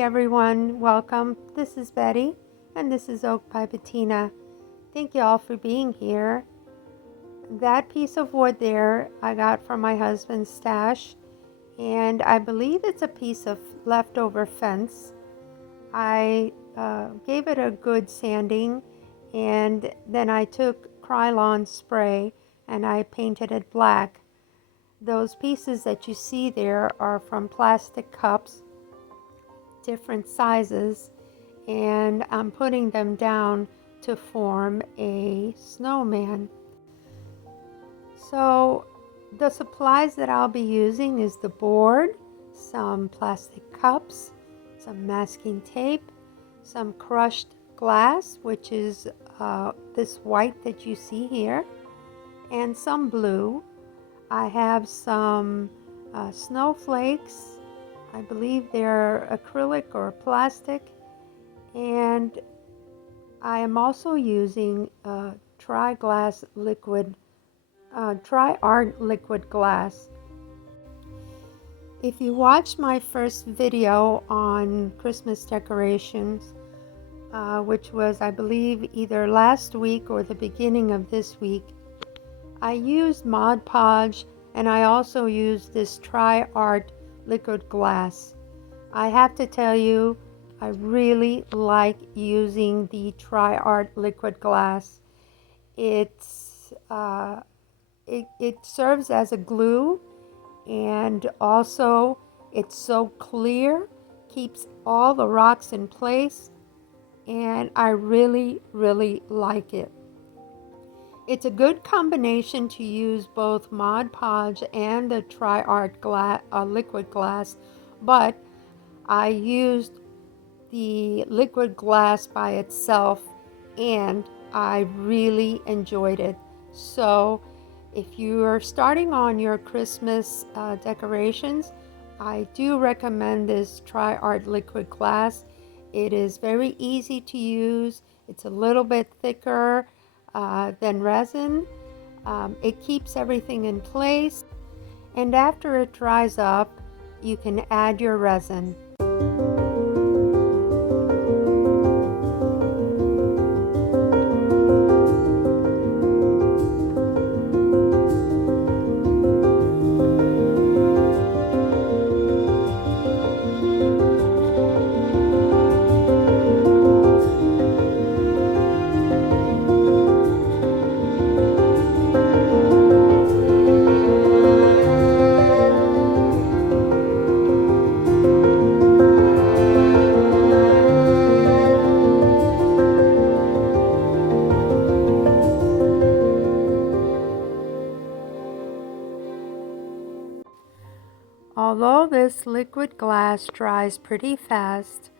Hey everyone, welcome. This is Betty and this is Oak by Bettina. Thank you all for being here. That piece of wood there I got from my husband's stash, and I believe it's a piece of leftover fence. I gave it a good sanding, and then I took Krylon spray and I painted it black. Those pieces that you see there are from plastic cups, different sizes, and I'm putting them down to form a snowman. So the supplies that I'll be using is the board, some plastic cups, some masking tape, some crushed glass, which is this white that you see here, and some blue. I have some snowflakes. I believe they're acrylic or plastic, and I am also using tri-art liquid glass. If you watched my first video on Christmas decorations, which was I believe either last week or the beginning of this week, I used Mod Podge, and I also used this tri-art liquid glass. I have to tell you, I really like using the tri-art liquid glass. It serves as a glue, and also it's so clear, keeps all the rocks in place, and I really like it. It's a good combination to use both Mod Podge and the tri-art liquid glass, but I used the liquid glass by itself and I really enjoyed it. So if you are starting on your Christmas decorations, I do recommend this tri-art liquid glass. It is very easy to use. It's a little bit thicker than resin. It keeps everything in place, and after it dries up, you can add your resin. Although this liquid glass dries pretty fast,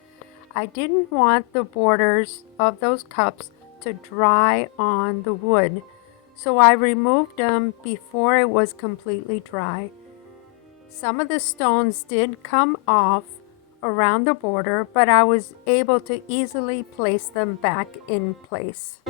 I didn't want the borders of those cups to dry on the wood, so I removed them before it was completely dry. Some of the stones did come off around the border, but I was able to easily place them back in place.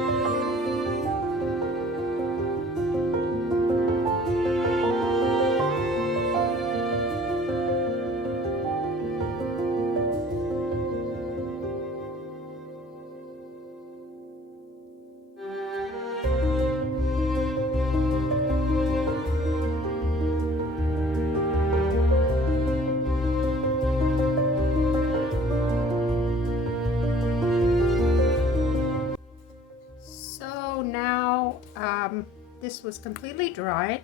This was completely dry,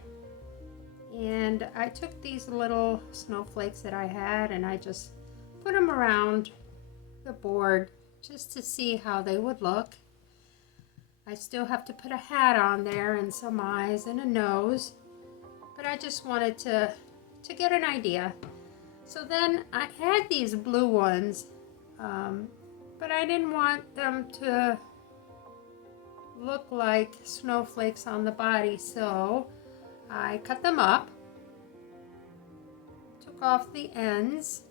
and I took these little snowflakes that I had and I just put them around the board just to see how they would look. I still have to put a hat on there and some eyes and a nose, but I just wanted to get an idea. So then I had these blue ones, but I didn't want them to look like snowflakes on the body, so I cut them up, took off the ends,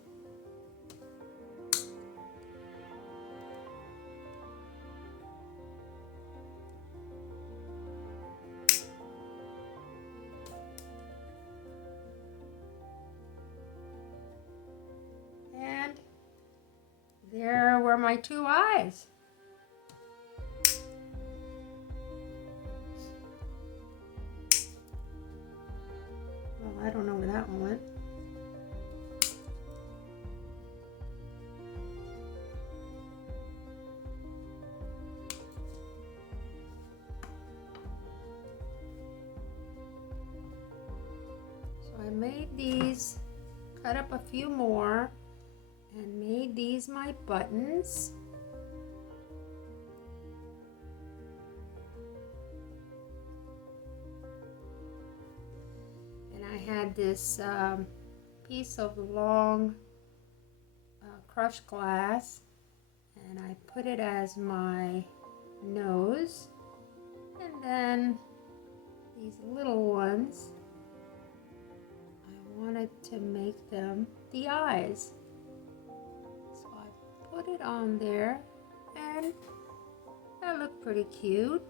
and there were my two eyes. Well, I don't know where that one went. So I made these, cut up a few more, and made these my buttons. And I had this piece of long crushed glass, and I put it as my nose, and then these little ones, I wanted to make them the eyes. So I put it on there, and that looked pretty cute.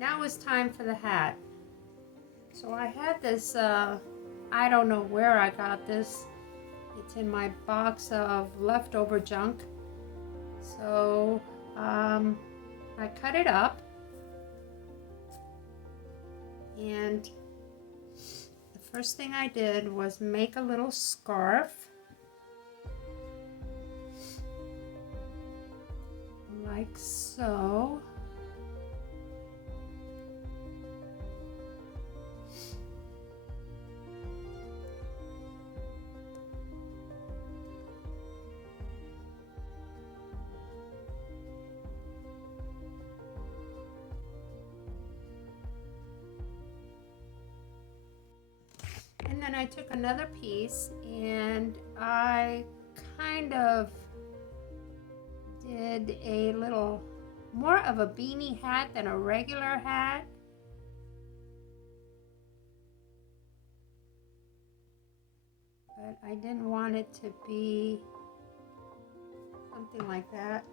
Now it's time for the hat. So I had this, I don't know where I got this. It's in my box of leftover junk. So I cut it up, and the first thing I did was make a little scarf, like so. And then I took another piece and I kind of did a little more of a beanie hat than a regular hat. But I didn't want it to be something like that.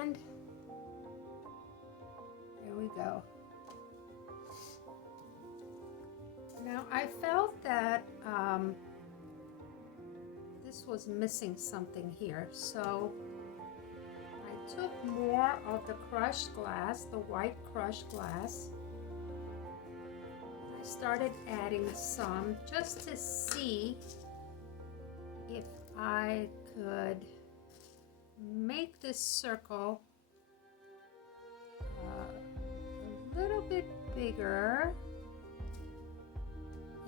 And there we go. Now I felt that this was missing something here, so I took more of the crushed glass, the white crushed glass. I started adding some just to see if I could make this circle a little bit bigger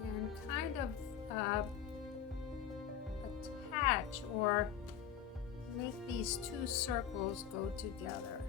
and kind of attach or make these two circles go together.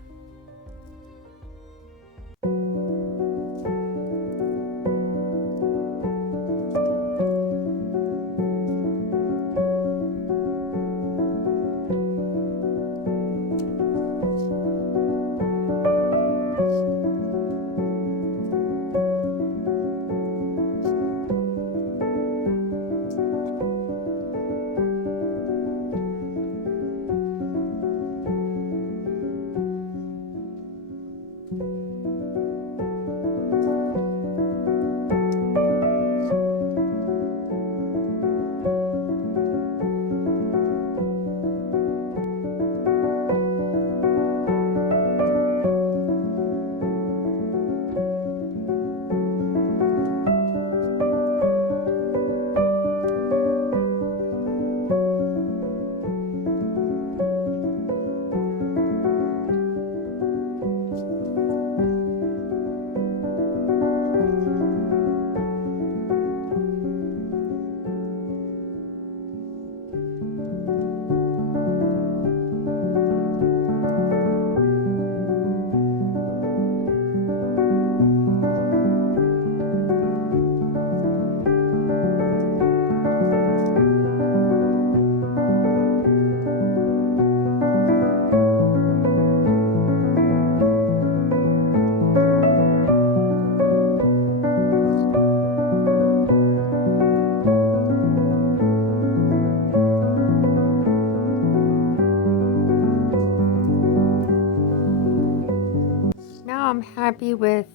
I'm happy with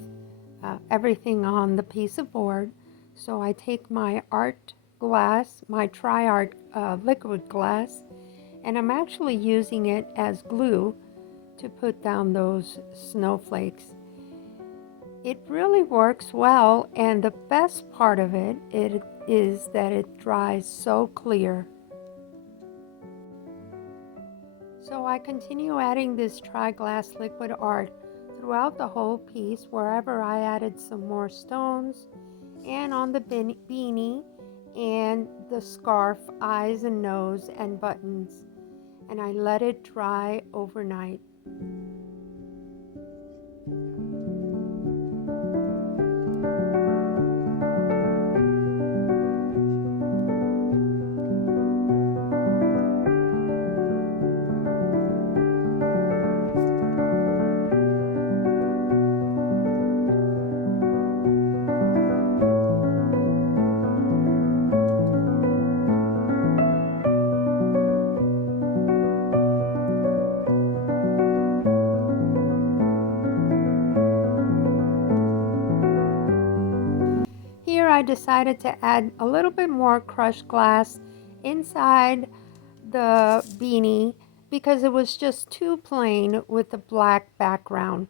everything on the piece of board. So I take my art glass, my tri-art liquid glass, and I'm actually using it as glue to put down those snowflakes. It really works well, and the best part of it is that it dries so clear. So I continue adding this tri-glass liquid art throughout the whole piece, wherever I added some more stones, and on the beanie and the scarf, eyes and nose and buttons, and I let it dry overnight. Here I decided to add a little bit more crushed glass inside the beanie because it was just too plain with the black background.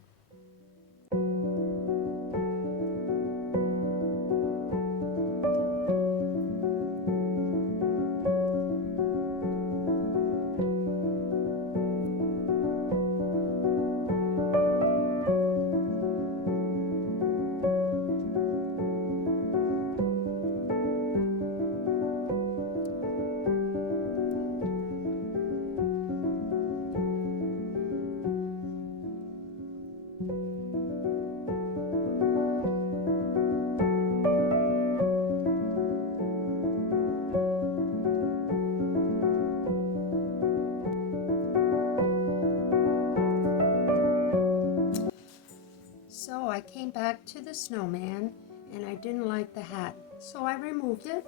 So I came back to the snowman and I didn't like the hat. So I removed it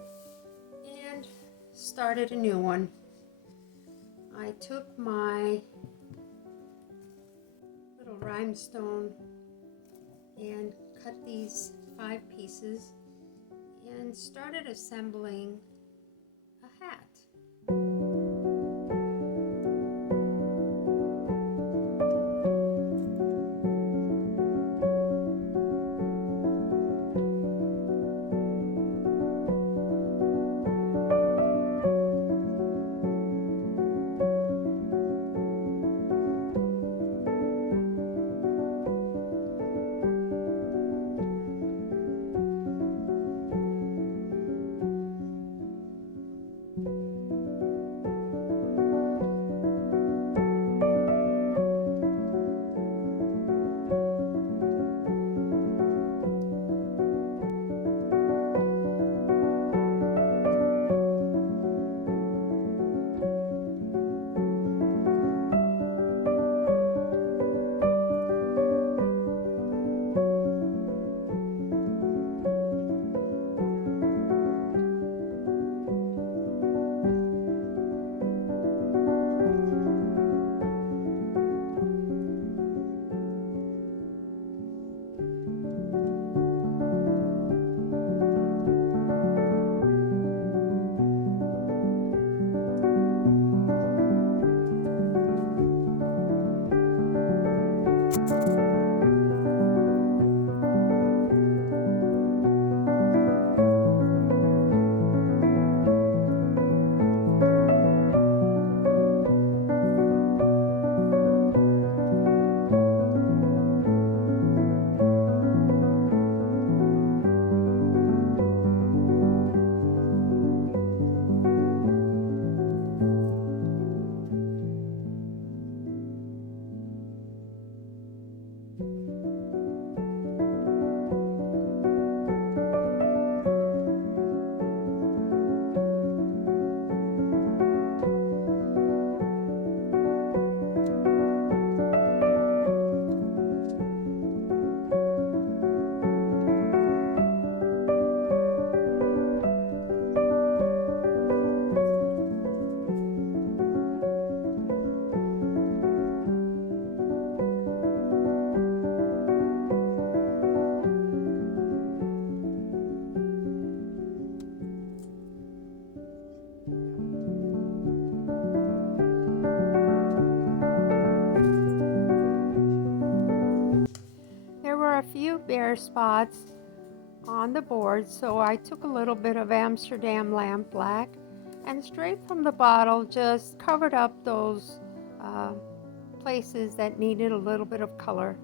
and started a new one. I took my little rhinestone and cut these 5 pieces and started assembling a hat. bare spots on the board, so I took a little bit of Amsterdam lamp black and straight from the bottle just covered up those places that needed a little bit of color.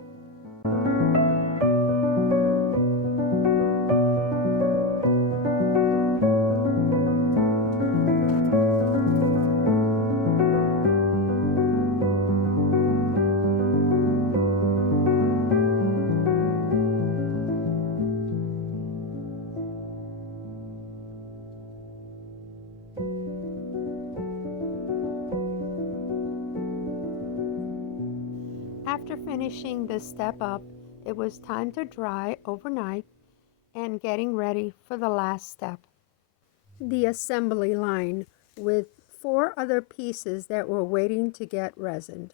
After finishing this step up, it was time to dry overnight and getting ready for the last step, the assembly line, with 4 other pieces that were waiting to get resined.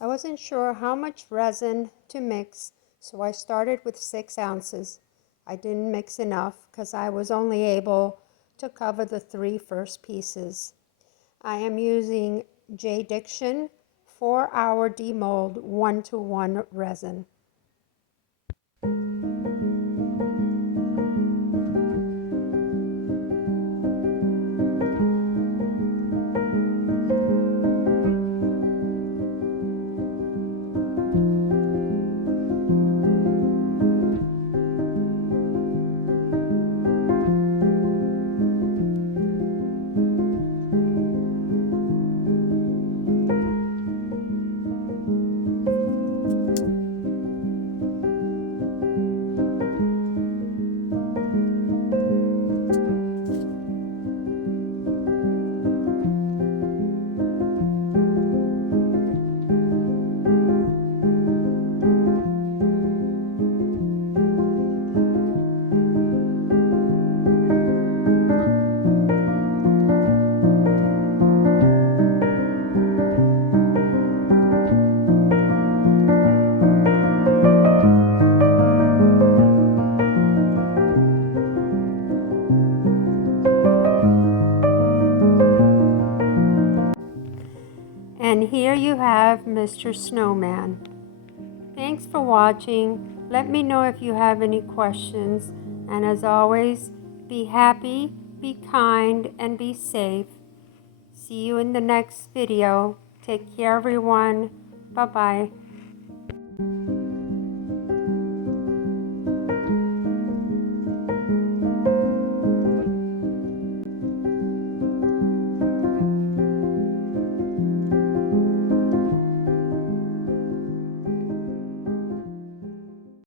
I wasn't sure how much resin to mix, so I started with 6 ounces. I didn't mix enough because I was only able to cover the 3 first pieces. I am using J. Diction 4-hour demold 1-to-1 resin. And here you have Mr. Snowman. Thanks for watching. Let me know if you have any questions. And as always, be happy, be kind, and be safe. See you in the next video. Take care, everyone. Bye-bye.